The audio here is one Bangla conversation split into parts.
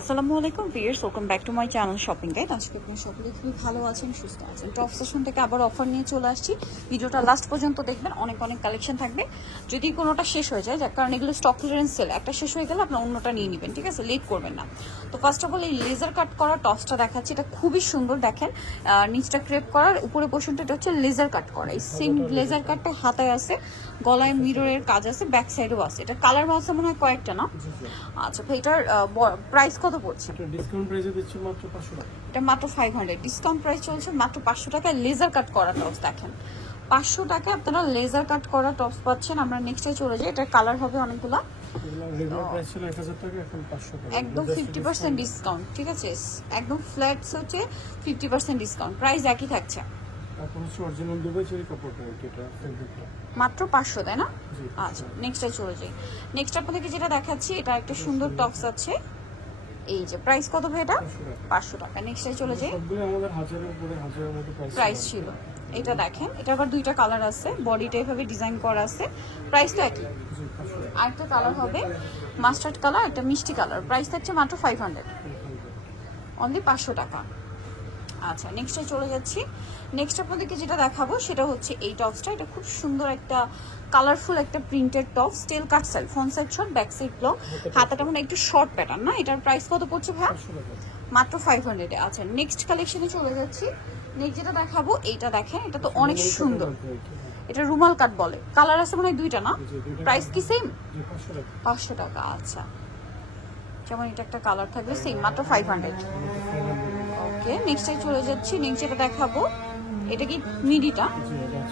আসসালামু আলাইকুম viewers, welcome back to my channel shopping guide. আজকে আপনারা সকলে খুবই ভালো আছেন, সুস্থ আছেন। টপ সেশন থেকে আবার অফার নিয়ে চলে আসছি। ভিডিওটা লাস্ট পর্যন্ত দেখবেন, অনেক অনেক কালেকশন থাকবে। যদি কোনোটা শেষ হয়ে যায়, যার কারণ এগুলো স্টক ক্লিয়ারেন্স সেল, একটা শেষ হয়ে গেলে আপনার অন্যটা নিয়ে নেবেন, ঠিক আছে? লেট করবেন না। তো ফার্স্ট অফ অল এই লেজার কাট করা টপসটা দেখাচ্ছি, এটা খুবই সুন্দর। দেখেন নিচটা ক্রেপ করার, উপরে পোর্শনটা এটা হচ্ছে লেজার কাট করা। এই সেম লেজার কাটটা হাতায় আছে, গলায় মিররের কাজ আছে, ব্যাক সাইডেও আছে। এটা কালার আছে মনে হয় কয়েকটা, না? আচ্ছা, এটার প্রাইস কত পড়ছে? ডিসকাউন্ট প্রাইসে দিচ্ছি মাত্র 500 টাকা। এটা মাত্র 500, ডিসকাউন্ট প্রাইস চলছে মাত্র 500 টাকায় লেজার কাট করা টপস। দেখেন 500 টাকায় আপনারা লেজার কাট করা টপস পাচ্ছেন। আমরা নেক্সটে চলে যাই। এটার কালার হবে অনেকগুলো। রেগুলার প্রাইস ছিল 1000 টাকা, এখন 500 টাকা, একদম 50% ডিসকাউন্ট, ঠিক আছে? একদম ফ্ল্যাট হচ্ছে 50% ডিসকাউন্ট, প্রাইস একই থাকছে। তারপর হচ্ছে অরিজিনাল দুবাই চেরি কাপড়টা, এটা ফেব্রিকটা মাত্র 500, তাই না? আচ্ছা, নেক্সটে চলে যাই। নেক্সট আপনাদেরকে যেটা দেখাচ্ছি, এটা একটা সুন্দর টপস আছে। এই যে প্রাইস কত ভাই? এটা 500 টাকা। নেক্সটে চলে যাই। সবগুলো আমাদের 1000 এর উপরে, 1000 এর মতো প্রাইস ছিল। এটা দেখেন, এটা আবার দুইটা কালার আছে, বডিটা এভাবে ডিজাইন করা আছে। প্রাইস তো একই। আরেকটা কালার হবে মাস্টার্ড কালার, একটা মিষ্টি কালার। প্রাইস থাকছে মাত্র 500, অনলি 500 টাকা। আচ্ছা, নেক্সটে চলে যাচ্ছি। নেক্সট আপনাদেরকে যেটা দেখাবো সেটা হচ্ছে এই টপসটা। এটা খুব সুন্দর একটা কালারফুল একটা printed top, style cut side, front side short, back side long, হাতাটা মানে একটু শর্ট প্যাটার্ন, না? এটার প্রাইস কত পড়ছে ভাই? মাত্র 500 এ। আচ্ছা, নেক্সট কালেকশনে চলে যাচ্ছি। নেক্সট যেটা দেখাবো এইটা দেখেন, এটা তো অনেক সুন্দর। এটা রুমাল কাট বলে, কালার আছে মানে দুইটা, না? প্রাইস কি সেম? 500 টাকা। আচ্ছা, যেমন এটা একটা কালার থাকবে সেম, মাত্র 500। ওকে, নেক্সটে চলে যাচ্ছি। নেক্সট যেটা দেখাবো, এটা কি মিডিটা?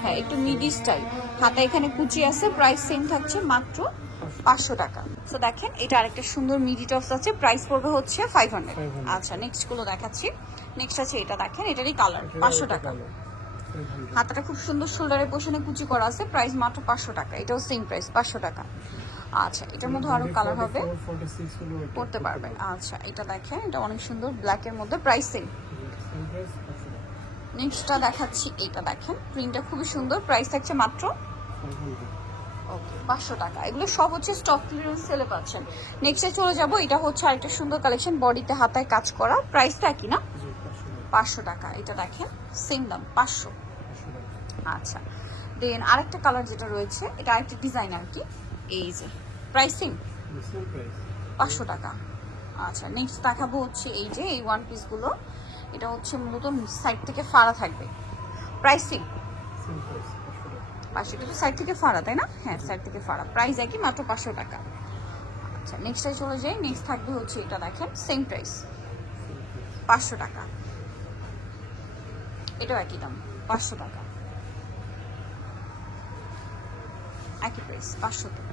হ্যাঁ, একটু মিডি স্টাইল, হাতা এখানে কুচি আছে। প্রাইস সেম থাকছে মাত্র 500 টাকা। তো দেখেন, এটা আরেকটা সুন্দর মিডি টপস আছে, প্রাইস পড়বে হচ্ছে 500। আচ্ছা, নেক্সট গুলো দেখাচ্ছি। নেক্সট আছে এটা দেখেন, এটারই কালার, 500 টাকা। হাতাটা খুব সুন্দর, শোল্ডারের পোর্শনে কুচি করা আছে। প্রাইস মাত্র 500 টাকা। এটাও সেম প্রাইস, 500 টাকা। আচ্ছা, এটার মধ্যে আরো কালার হবে, পড়তে পারবেন। আচ্ছা, এটা দেখেন, এটা অনেক সুন্দর, ব্ল্যাক এর মধ্যে। Price same. নেক্সটটা দেখাচ্ছি, এটা দেখেন, প্রিন্টটা খুবই সুন্দর। প্রাইস থাকছে মাত্র 500 টাকা। এগুলো সব হচ্ছে স্টক ক্লিয়ারেন্স সেলে পাচ্ছেন। নেক্সটে চলে যাব। এটা হচ্ছে আরেকটা সুন্দর কালেকশন, বডিতে হাতায় কাজ করা। প্রাইসটা একই, না? 500 টাকা। এটা দেখেন, সেম দাম, 500। আচ্ছা, দেন আরেকটা কালার যেটা রয়েছে, এটা আরেকটা ডিজাইন আর কি। এই যে প্রাইস সেম, 500 টাকা। আচ্ছা, নেক্সট দেখাবো হচ্ছে এই যে এই ওয়ান পিস গুলো। এটা হচ্ছে মূলত সাইড থেকে ফাড়া থাকবে। প্রাইস সেম, 500 টাকা। সাইড থেকে ফাড়া, তাই না? হ্যাঁ, সাইড থেকে ফাড়া। প্রাইস একই, মাত্র 500 টাকা। আচ্ছা, নেক্সটে চলে যাই। নেক্সট থাকবে হচ্ছে এটা দেখেন, সেম প্রাইস, 500 টাকা। এটাও একই দাম, 500 টাকা। একই প্রাইস, 500 টাকা।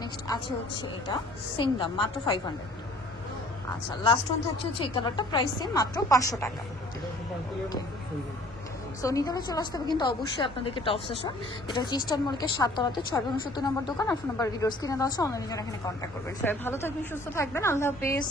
নেক্সট আছে হচ্ছে এটা, সেম দাম, মাত্র 500। আচ্ছা, লাস্ট ওয়ান থাকছে হচ্ছে এই কালারটা, প্রাইস সেম, মাত্র 500 টাকা। সো নিতে হলে চলে আসতে হবে কিন্তু অবশ্যই আপনাদেরকে টপ সেশন। এটা হচ্ছে ইস্টার্ন মল্লিকের 7 তলাতে 670 নম্বর দোকান। আর ফোন নাম্বার ভিডিওস কিনে দেওয়া আছে, অনলাইনে যারা এখানে কন্ট্যাক্ট করবেন। সবাই ভালো থাকবেন, সুস্থ থাকবেন, আল্লাহ হাফেজ।